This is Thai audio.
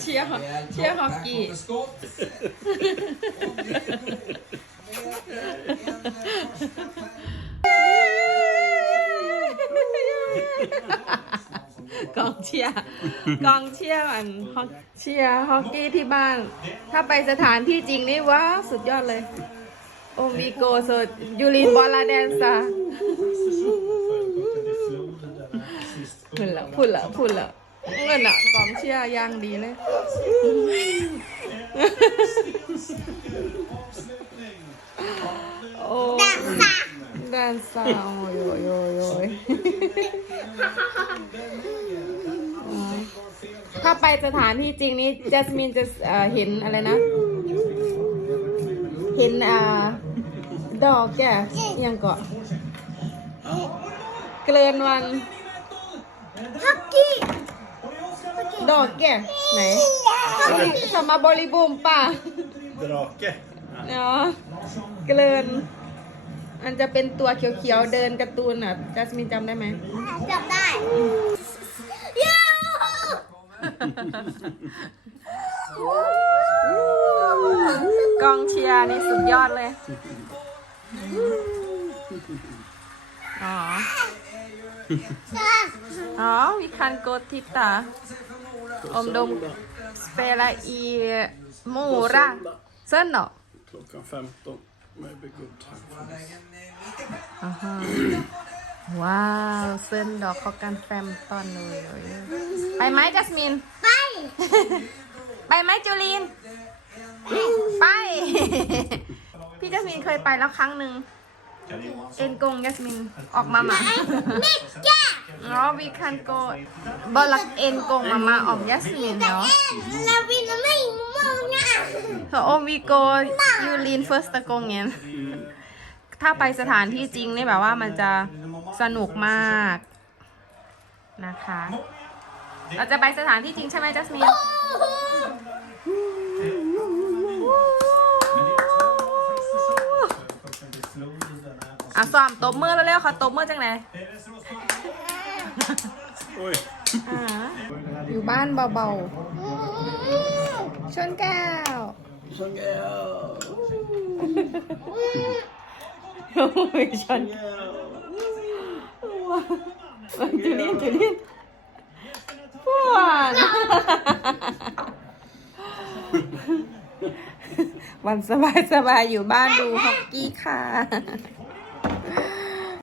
เชียร์เชียร์ฮอกกี้ กองเชียร์กองเชียร์อันฮอกเชียร์ฮอกกี้ที่บ้าน ถ้าไปสถานที่จริงนี่ว้าสุดยอดเลย โอมิโกโซยูรินบอลาแดนซ่าพูดละพูดละพูดละเงินอะกองเชียร์ย่างดีเลยโอ้แดนซ่าโอ้ยโอ้ยโอ้ยโอ้ยถ้าไปสถานที่จริงนี้แจสมินจะเอ่อเห็นอะไรนะ เห็นอ่า ดอกแกยังเกาะเกลือนวันฮักกี้ดอกแกไหนสมาบริบูมป่ะ Drake. เนาะเกลือนอันจะเป็นตัวเขียวๆเดินการ์ตูนอะจัสมินจำได้ไหมจับได้ยูกองเชียร์นี่สุดยอดเลย อ๋ออ๋อวิคันโกติตาอมดมสเปลาอีมูราเส้นเนาะ Klockan 15. Maybe good time for this. อ่าฮะว้าวเส้นดอกเขากันแฟมตอนเลยโอ้ยไปไหมจัสมินไปไปไหมจูลีนไปพี่จัสมินเคยไปแล้วครั้งหนึ่งเอ็นกงจัสมินออกมาหมามิกแก้อ๋อวีคันโกบอลักเอ็นกงมามาออกจัสมินเนาะลาวินไม่มองนะเธอโอวีโกยูลีนเฟิร์สตะกงเงี้ยถ้าไปสถานที่จริงนี่แบบว่ามันจะสนุกมากนะคะ เราจะไปสถานที่จริงใช่ไหมจัสมิน อะซ้อมตบมือเร็วๆค่ะตบมือจังไหน Oj. อ่าอยู่บ้านเบาๆ ชนแก้วโอ้ยชนจุลินจุลินพวนวันสบายๆอยู่บ้านดูฮอกกี้ค่ะ